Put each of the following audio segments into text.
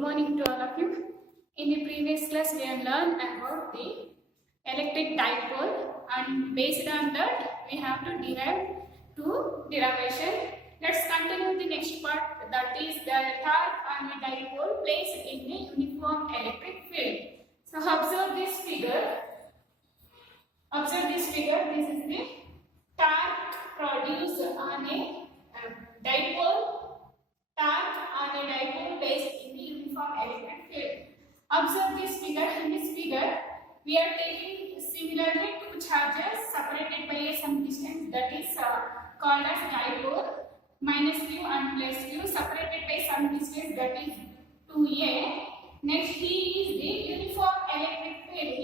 morning to all of you. In the previous class, we have learned about the electric dipole, and based on that, we have to derive two derivation. Let's continue the next part, that is the torque on a dipole placed in a uniform electric field. So observe this figure. This is the torque produced on a dipole. Torque on a dipole placed in the uniform electric field. Observe this figure. In this figure, we are taking similarly two charges separated by some distance, that is called as dipole, minus q and plus q, separated by some distance, that is 2a. Next, he is the uniform electric field.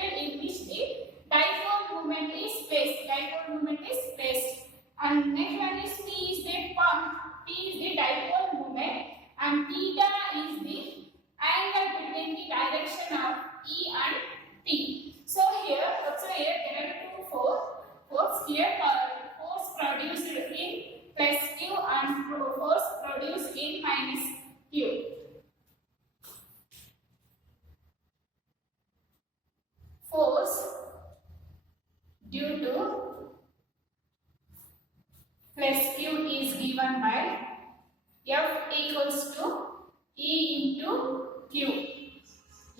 In which the dipole moment is placed. And next one is P is the pump. P is the dipole moment, and theta is the angle between the direction of E and P. So here, there are two force here. Force produced in plus Q and force produced in minus Q. Force due to plus Q is given by F equals to E into Q.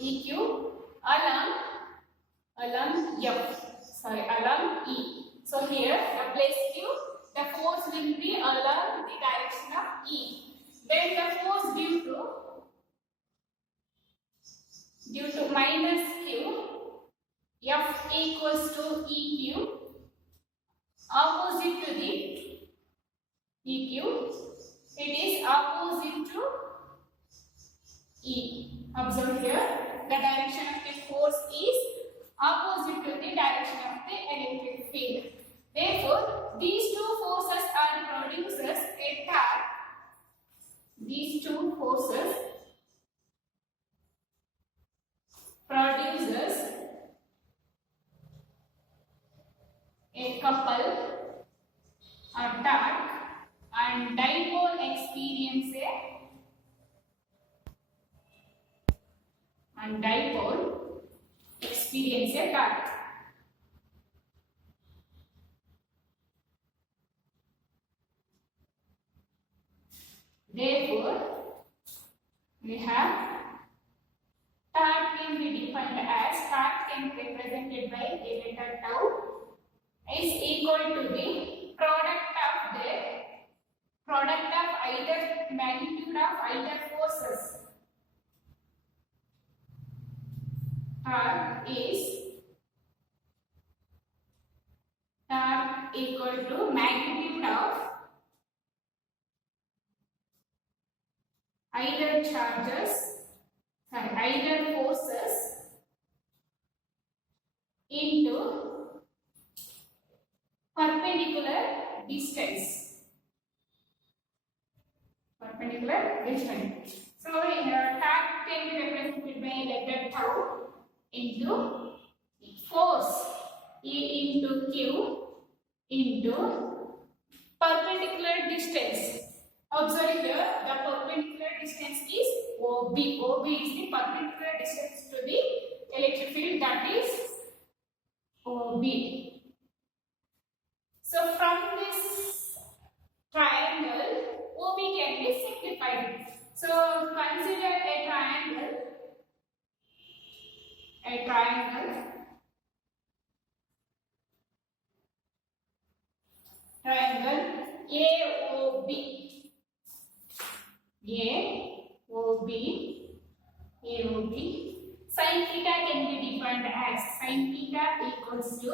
EQ along E. So here the plus Q, the force will be along the direction of E. Then the force due to minus Q, F equals to EQ, opposite to the EQ, it is opposite to E. Observe here, the direction of the force is opposite to the direction of the electric field. Therefore, these two forces are produces a torque. These two forces produces a couple, a torque, and dipole experience a torque. Therefore, we have torque can be defined as, torque can be represented by a letter tau, is equal to the product of either magnitude of either forces. Torque equal to magnitude of either forces into perpendicular distance. So here torque can be represented by letter tau into force E into Q into perpendicular distance. Observe here, the perpendicular distance is OB. OB is the perpendicular distance to the electric field, that is OB. So from this triangle, OB can be simplified. So consider a triangle AOB. Sin theta can be defined as, sin theta equals to,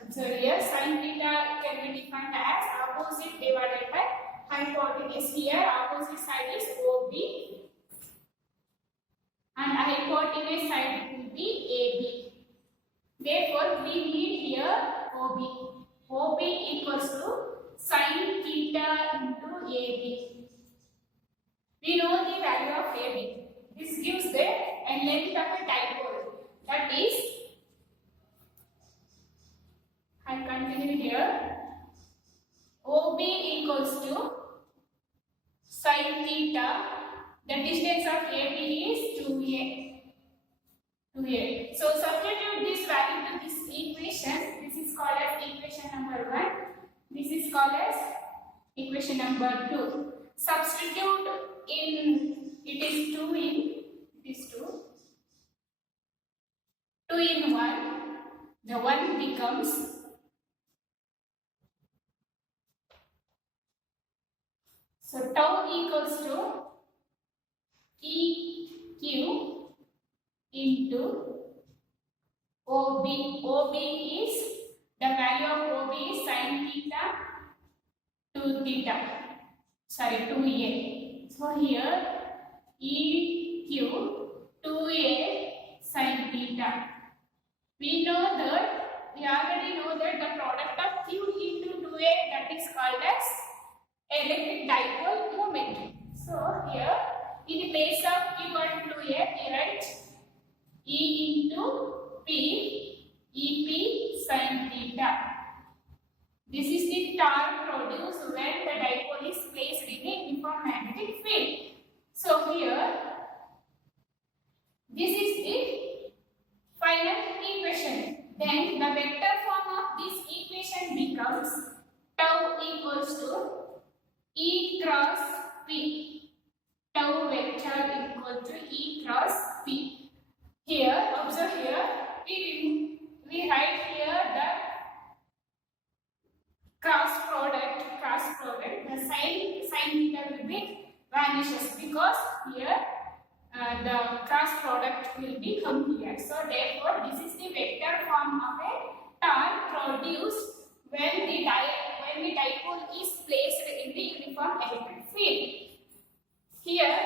observe here, sin theta can be defined as opposite divided by hypotenuse. Here opposite side is OB and hypotenuse side will be AB. Therefore, we need here OB. OB equals to sin theta into AB. We know the value of AB. This gives the length of a dipole. That is, I continue here. OB equals to sin theta The distance of AB is 2A. 2A. So substitute this value to this equation. This is called as equation number 1. This is called as equation number 2. Substitute in, it is 2 in, it is 2. 2 in 1. The 1 becomes so tau equals to EQ into OB. OB is, the value of OB is sin theta to theta. Sorry, 2A. So here EQ 2A sin theta. We already know that the product of Q into 2A, that is called as electric dipole moment. So here in place of Q and 2A, we write E into P, EP sin theta. This is the torque produced when the dipole is placed in a uniform magnetic field. So here, this is the final equation. Then the vector form of this equation becomes tau equals to E cross P. Tau vector equal to E cross P. Here, observe here, we write here the cross product, the sin theta will be vanishes because here the cross product will be come here. So therefore, this is the vector form of a torque produced when the dipole is placed in the uniform electric field. Here,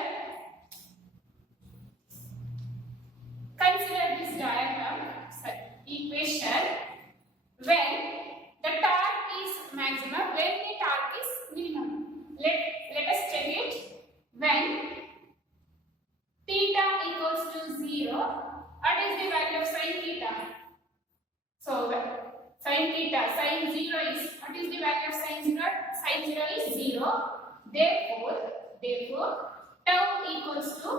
consider this diagram, equation, when the torque is maximum, when the torque is minimum. Let us check it. When theta equals to 0, what is the value of sin theta? So, sin 0 is, what is the value of sin 0? Sin 0 is 0. Therefore, tau equals to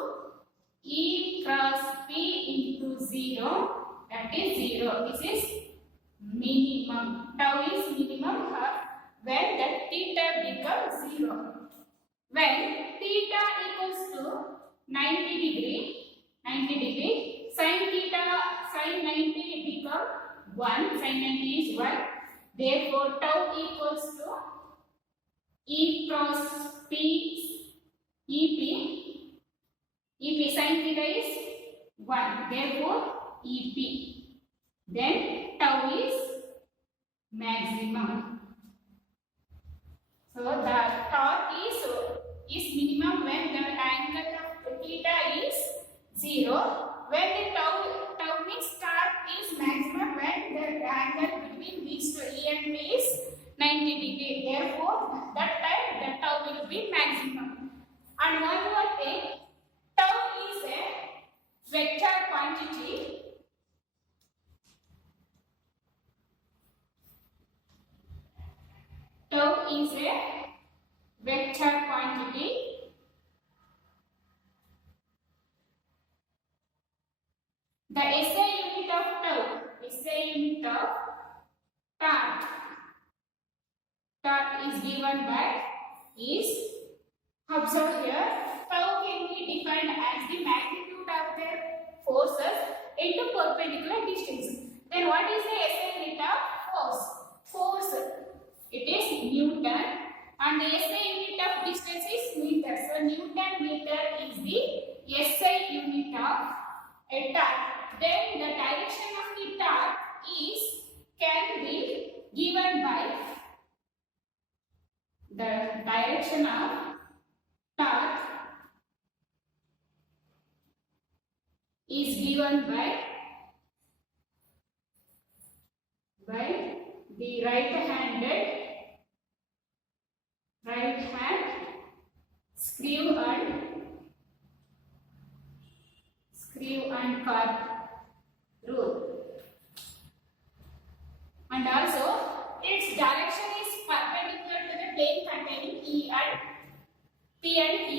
E cross P into 0, that is 0. This is minimum. Tau is minimum when the theta becomes 0. When theta equals to 90 degree, sin 90 become 1, sin 90 is 1. Therefore, tau equals to E cross P, EP sin theta is 1. Therefore, EP. Then tau is maximum. So the torque is minimum when the angle of theta is 0. When the tau means torque is maximum when the angle between these two E and P is 90 degree. Therefore, that time the tau will be maximum. And one more thing, tau is a vector quantity. Tau is a vector quantity. The SI unit of tau, SI unit of torque is given by is, observe here, tau can be defined as the magnitude of the forces into perpendicular distance. Then what is the SI unit of force? Force, it is Newton, and the SI unit of distance is meter. So Newton meter is the SI unit of a torque. Then the direction of the torque can be given by the direction of torque is given by the right hand screw and curve rule, and also its direction is perpendicular to the plane containing P and E.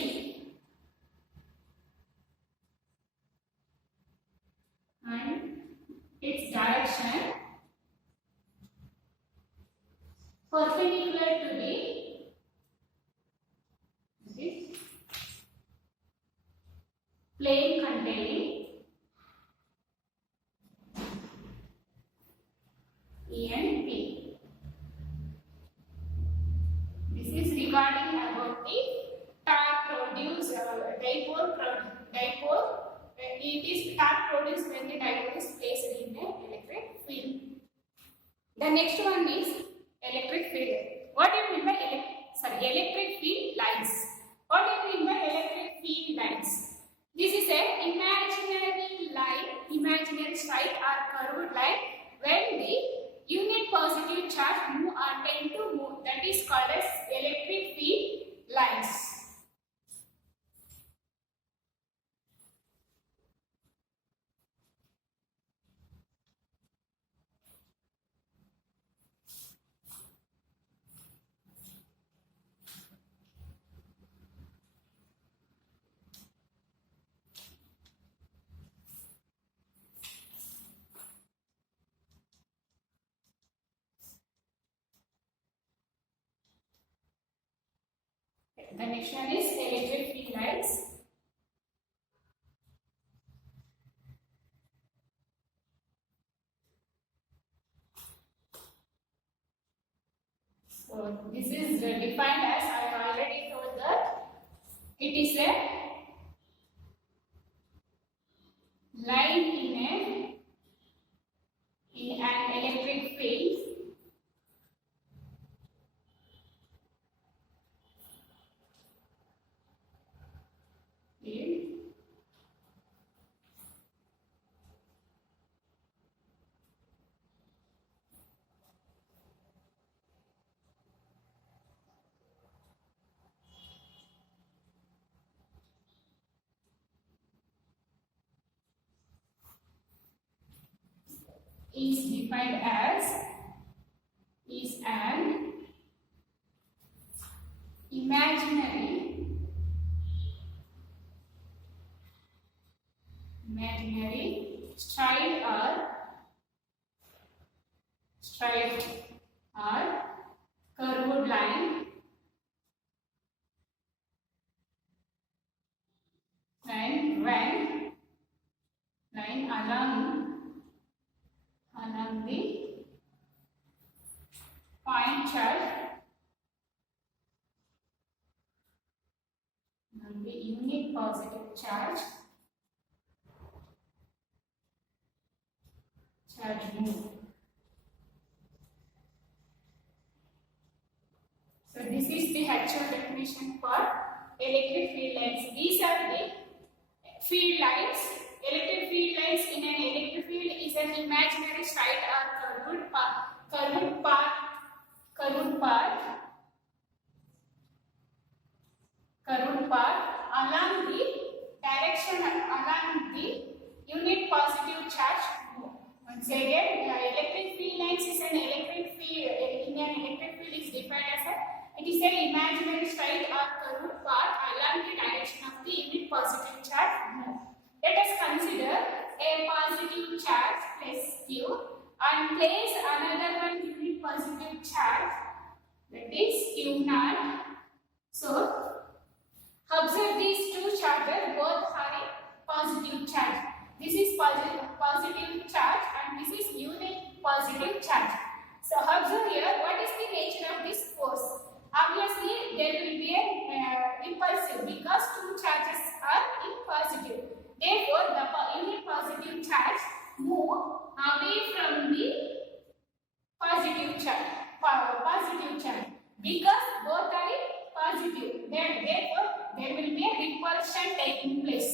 perpendicular to the plane containing E and P. This is regarding about the torque produced dipole. It is torque produced when the dipole is placed in the electric field. The next one is electric field. What do you mean by electric field lines? What do you mean by electric field lines? This is an imaginary line, imaginary straight or curved line when the unit positive charge move or tend to move. That is called as electric field lines. The next one is electric field lines. So this is defined as, I have already told that it is a line in an electric field is defined as is an imaginary straight or curved line along the point charge, along the unit positive charge move. So this is the actual definition for electric field lines. These are the field lines. Electric field lines in an electric field is an imaginary straight or curved path along the unit positive charge move. Once again, electric field lines is an electric field is defined as it is an imaginary straight or curved path along the direction of the unit positive charge move. Let us consider a positive charge plus Q and place another one unit positive charge, that is Q naught. So observe these two charges, both are a positive charge. This is positive charge and this is unit positive charge. So observe here, what is the nature of this force? Obviously there will be a repulsive because two charges are in positive. Therefore the unit positive charge move away from the positive charge because both are in positive. Therefore there will be a repulsion taking place.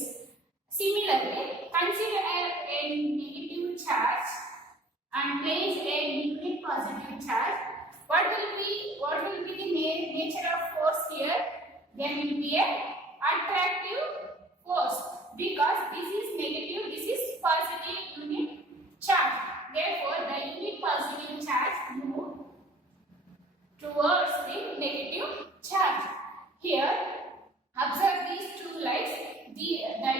Similarly, consider a negative charge and place a unit positive charge. What will be the nature of force here? There will be a attractive force because this is negative, this is positive unit charge. Therefore, the unit positive charge move towards the negative charge. Here, observe these two lines. Here the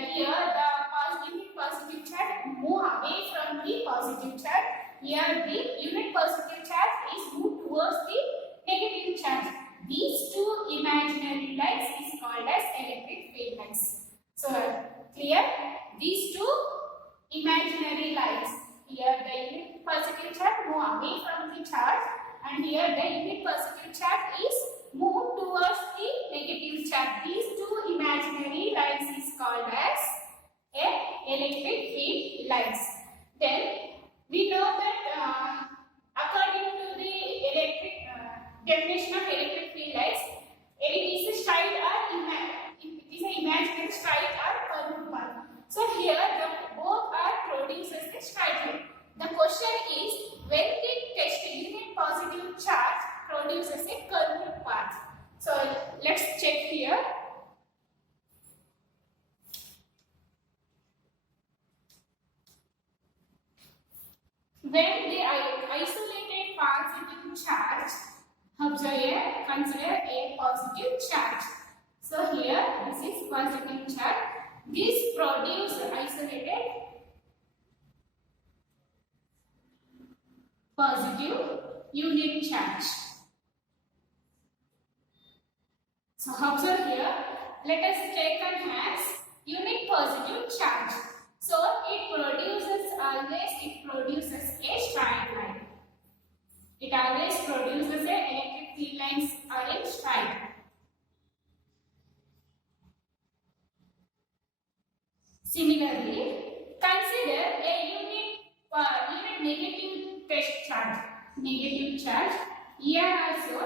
unit positive charge move away from the positive charge. Here the unit positive charge is moved towards the charge. These two imaginary lines is called as electric field lines. So clear? These two imaginary lines. Here the unit positive charge move away from the charge, and here the unit positive charge is moved towards the negative charge. These two imaginary lines is called as electric field lines. Then we know that according to the electric definition of electric field lines, it is a straight or imaginary straight or curved path. So here both are produced as a straight line. The question is, when did test unit positive charge produces a curved path? So let's check here. When the isolated positive charge, observe here, consider a positive charge. So here this is positive charge. This produces isolated positive unit charge. So observe here, let us take an as unit positive charge. So it produces a straight line. It always produces a electric field lines are in straight. Similarly, consider a unit negative test charge. Negative charge. Here also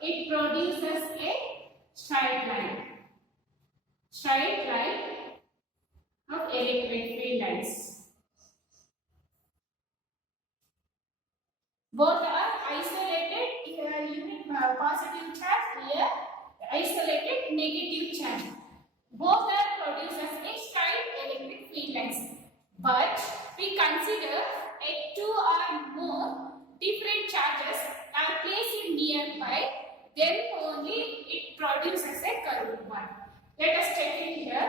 it produces a straight line. Straight line of electric field lines. Both are isolated. Unit positive charge, here isolated negative charge. Both are produced as a straight electric field lines. But we consider a two or more different charges are placed nearby, then only it produces a curved one. Let us check it here.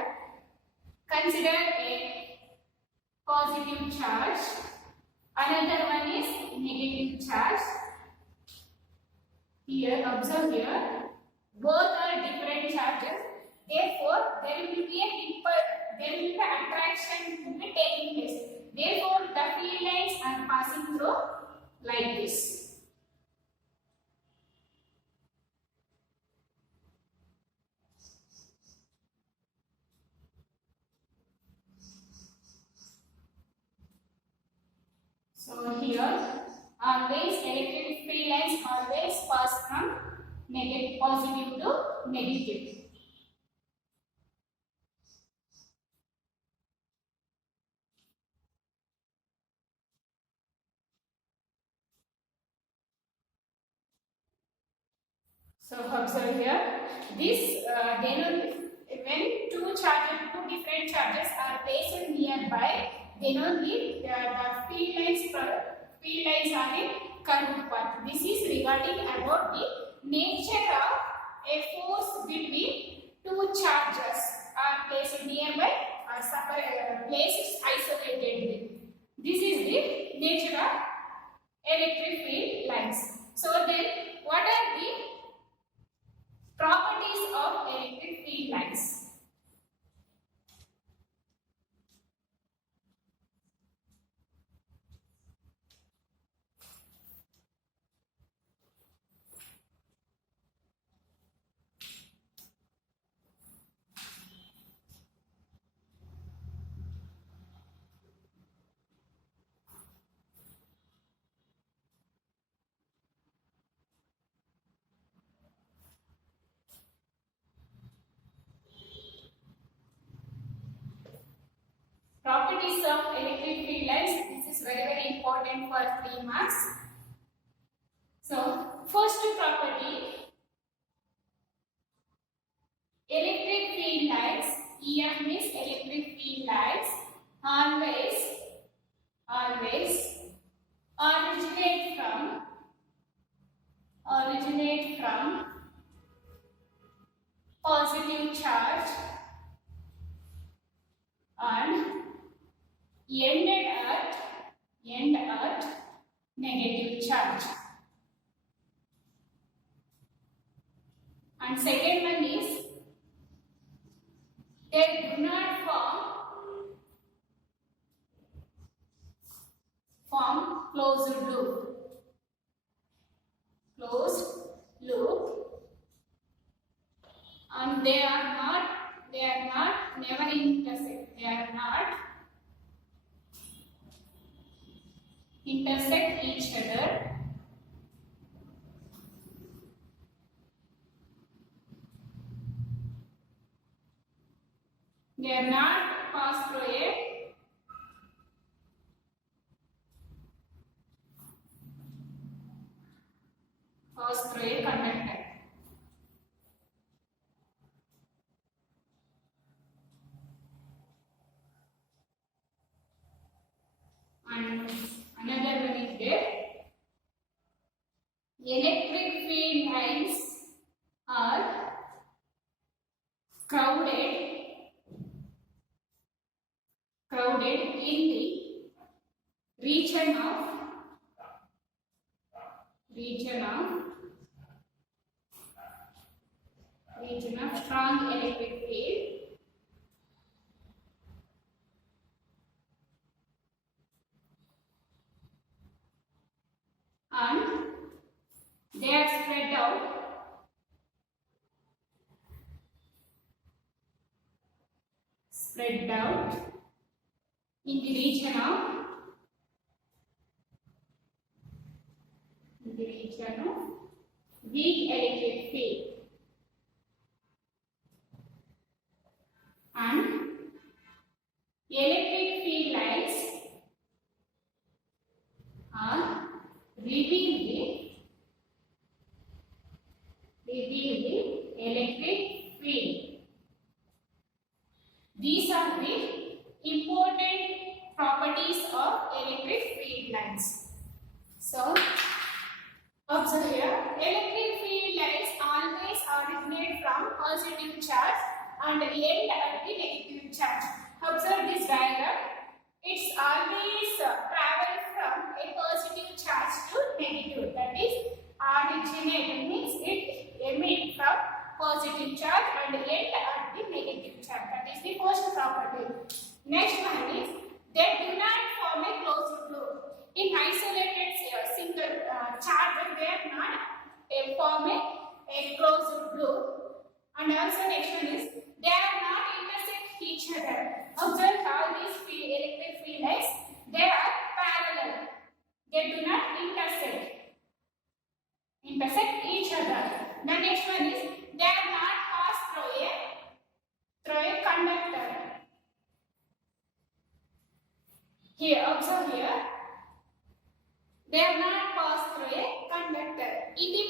Consider a positive charge. Another one is negative charge. Here, observe here. Both are different charges. Therefore, there will be attraction to be taking place. Therefore, the field lines are passing through like this. So here, always electric field lines always pass from positive to negative. So observe here, this when two different charges are placed nearby, then only the field lines are in curved path. This is regarding about the nature of a force between two charges are placed nearby or placed isolatedly. This is the nature of electric field lines. So then, what are the properties of electric field lines? Properties of electric field lines. This is very important for 3 marks. So, first property, electric field lines. EF means electric field lines always originate from positive charge and end at negative charge. And second one is they do not form closed loop. Closed loop, and they are not never intersect. They are not intersect each other. They are not pass through a conductor. And another one is there. Electric field lines are crowded in the region of strong electric field and they are spread out in the region of weak electric field, and electric field lines are reveal the electric field. These are the important properties of electric field lines. So, observe here, electric field lines always originate from positive charge and end at the negative charge. Observe this diagram. It's always travel from a positive charge to negative. That is, originate means it emit from positive charge and end at the negative charge. That is the first property. Next one is they do not form a closed loop. In isolated single charge, they are not form a closed loop. And also next one is they are not intersect each other. Observe how these electric field lines, they are parallel. They do not intersect each other. The next one is they are not passed through a conductor. Here, observe here. They are not passed through a conductor. In the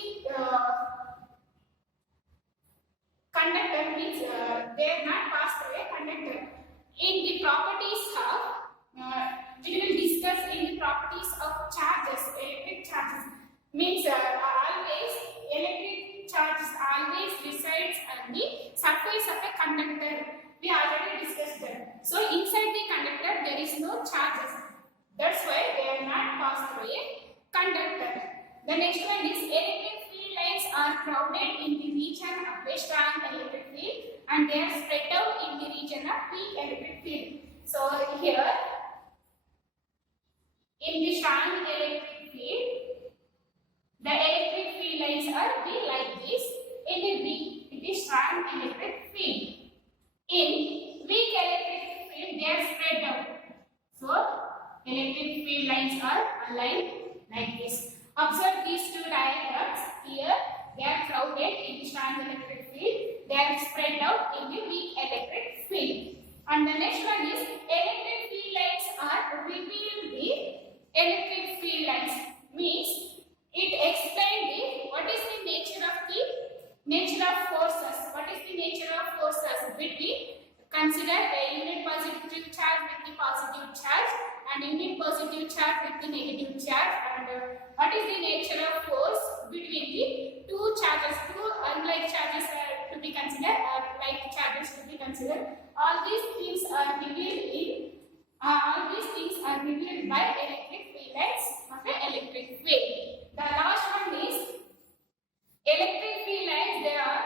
conductor means they are not passed through a conductor. In the properties of, we will discuss in the properties of charges, electric charges. Means always electric charges always resides on the surface of a conductor. We already discussed that. So inside the conductor there is no charges. That's why they are not passed through a conductor. The next one is electric field lines are crowded in the region of a strong electric field and they are spread out in the region of weak electric field. So here in the strong electric field, the electric field lines are be like this. In the weak, it is strong electric field. In weak electric field, they are spread out. So, electric field lines are aligned like this. Observe these two diagrams. Here, they are crowded in the strong electric field. They are spread out in the weak electric field. And the next one is electric field lines are reveal the electric field lines. Means it explains what is the nature of forces. What is the nature of forces between, consider a unit positive charge with the positive charge and unit positive charge with the negative charge, and what is the nature of force between the two charges. Two unlike charges are to be considered, or like charges to be considered. All these things are revealed by electric field lines of an electric field. The last one is electric field lines. They are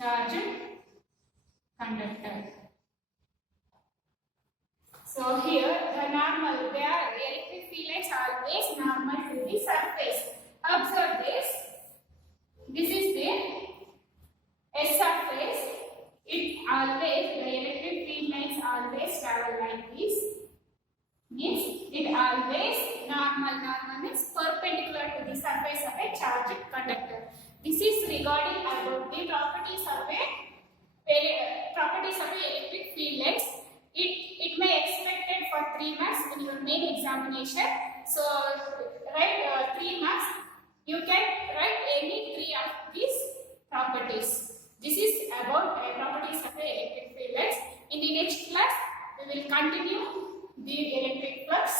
charged conductor. So here the normal, their electric field lines always normal to the surface. Observe this. This is the a surface. It always, the electric field lines always travel like this. Means it always normal means perpendicular to the surface of a charged conductor. This is regarding about the properties of electric field lines. It may expected for 3 marks in your main examination. So write 3 marks. You can write any 3 of these properties. This is about properties of electric field lines. In the next class, we will continue the electric flux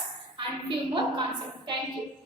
and few more concepts. Thank you.